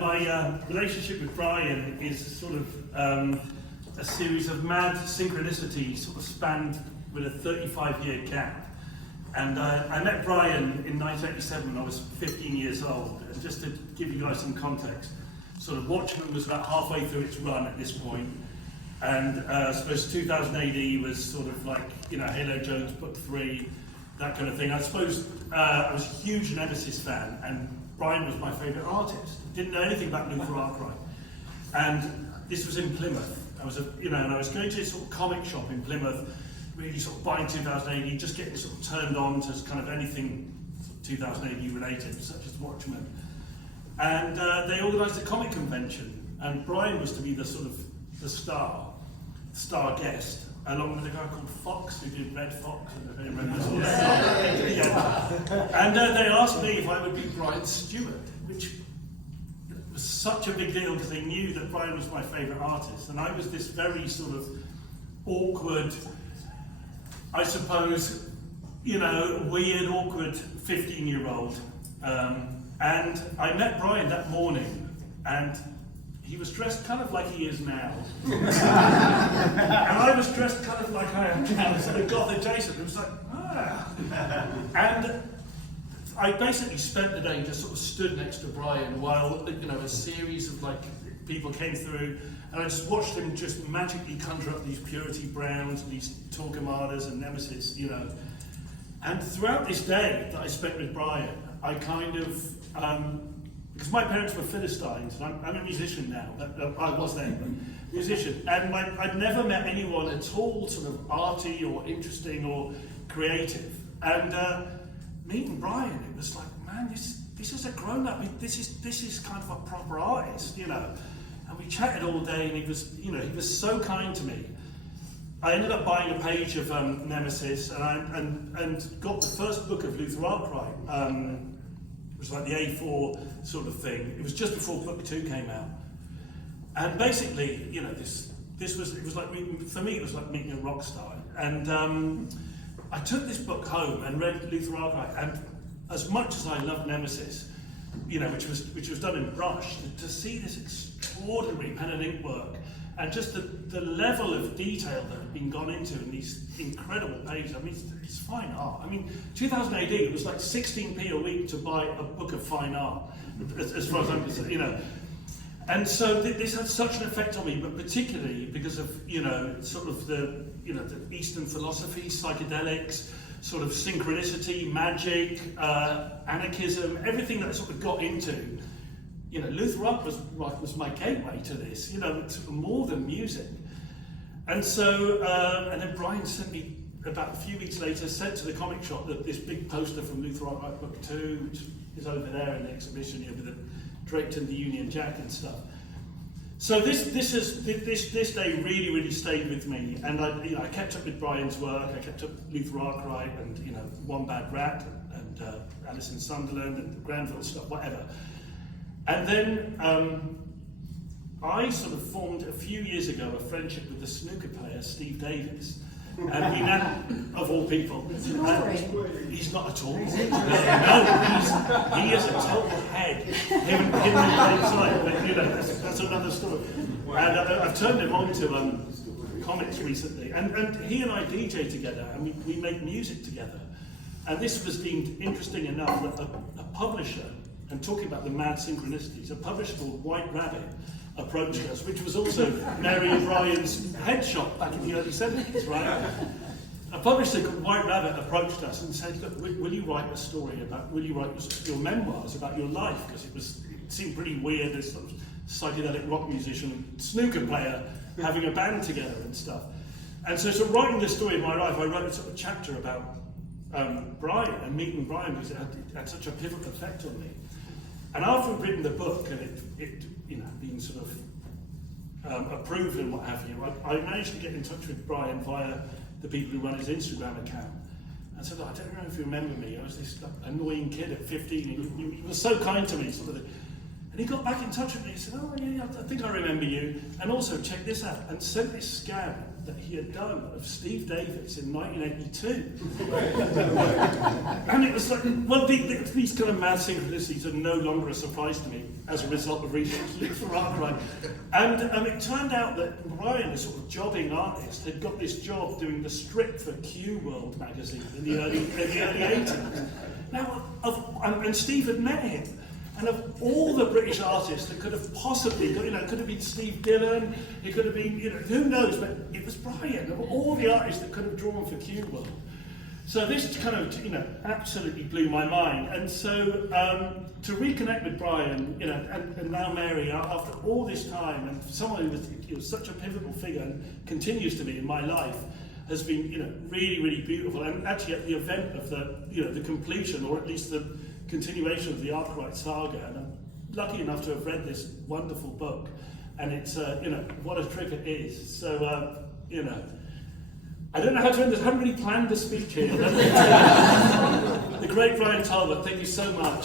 my relationship with Bryan is sort of a series of mad synchronicities, sort of spanned with a 35-year gap. And I met Bryan in 1987 when I was 15 years old. And just to give you guys some context, sort of Watchmen was about halfway through its run at this point. And I suppose 2000 AD was sort of like, Halo Jones Book 3, that kind of thing. I suppose I was a huge Nemesis fan, and Bryan was my favourite artist. Didn't know anything about Luther Arkwright. And this was in Plymouth. I was going to a sort of comic shop in Plymouth, really sort of buying 2000 AD, just getting sort of turned on to kind of anything sort of 2000 AD related, such as Watchmen. And they organised a comic convention, and Bryan was to be the sort of the star guest, along with a guy called Fox, who did Red Fox, I don't know if anyone remembers. And they asked me if I would be Bryan's steward, which was such a big deal because they knew that Bryan was my favourite artist, and I was this very sort of awkward, I suppose, weird, awkward 15-year-old. And I met Bryan that morning, and he was dressed kind of like he is now. And I was dressed kind of like I am now, sort of got adjacent. It was like, And I basically spent the day just sort of stood next to Bryan while, a series of people came through, and I just watched him just magically conjure up these Purity Browns and these Torquemadas and Nemesis, And throughout this day that I spent with Bryan, I kind of, because my parents were Philistines, and I'm a musician now, I was then, but musician, and I'd never met anyone at all sort of arty or interesting or creative. And meeting Bryan, it was like, man, this is a grown-up, this is kind of a proper artist, And we chatted all day, and he was so kind to me. I ended up buying a page of Nemesis, and got the first book of Luther Arkwright. It was like the A4 sort of thing. It was just before Book 2 came out. And basically, it was like meeting a rock star. And I took this book home and read Luther Arkwright, and as much as I love Nemesis, which was done in brush, to see this extraordinary pen and ink work, and just the level of detail that had been gone into in these incredible pages. I mean, it's fine art. I mean, 2000 AD, it was like 16p a week to buy a book of fine art, as far as I'm concerned, And so this had such an effect on me, but particularly because of, sort of the Eastern philosophy, psychedelics, sort of synchronicity, magic, anarchism, everything that I sort of got into. Luther Arkwright was my gateway to this, more than music. And so, and then Bryan sent me, about a few weeks later, sent to the comic shop this big poster from Luther Arkwright Book 2, which is over there in the exhibition, with the draped in the Union Jack and stuff. So this day really, really stayed with me, and I kept up with Bryan's work. I kept up with Luther Arkwright and One Bad Rat and Alice in Sunderland and the Granville stuff, whatever. And then I sort of formed a few years ago a friendship with the snooker player Steve Davis. And we now, of all people, he's not at all. No, he is a total head. Him in plain sight, but that's another story. And I've turned him on to comics recently, and he and I DJ together, and we make music together. And this was deemed interesting enough that a publisher, and talking about the mad synchronicities, a publisher called White Rabbit approached us, which was also Mary and Bryan's head shop back in the early 70s, right? A publisher called White Rabbit approached us and said, look, will you write your memoirs about your life? Because it seemed pretty weird, this sort of psychedelic rock musician and snooker player having a band together and stuff. And so writing this story of my life, I wrote a sort of chapter about Bryan and meeting Bryan, because it had such a pivotal effect on me. And after I'd written the book and it been sort of approved and what have you, I managed to get in touch with Bryan via the people who run his Instagram account. And said, I don't know if you remember me, I was this annoying kid at 15, he was so kind to me, sort of. And And he got back in touch with me. He said, "Oh, yeah, I think I remember you. And also, check this out." And sent this scan that he had done of Steve Davis in 1982. And it was like, well, these kind of mad synchronicities are no longer a surprise to me as a result of research for Arkwright. And it turned out that Bryan, a sort of jobbing artist, had got this job doing the strip for Q World magazine in the early 80s. Now, and Steve had met him. And of all the British artists that could have possibly, it could have been Steve Dillon, it could have been, who knows, but it was Bryan, of all the artists that could have drawn for Q World. So this kind of, absolutely blew my mind. And so to reconnect with Bryan, and now Mary, after all this time, and someone who was such a pivotal figure and continues to be in my life, has been, really, really beautiful. And actually at the event of the completion, or at least the continuation of the Arkwright saga, and I'm lucky enough to have read this wonderful book, and it's what a trip it is. So I don't know how to end this. I haven't really planned the speech here. The great Bryan Talbot, thank you so much.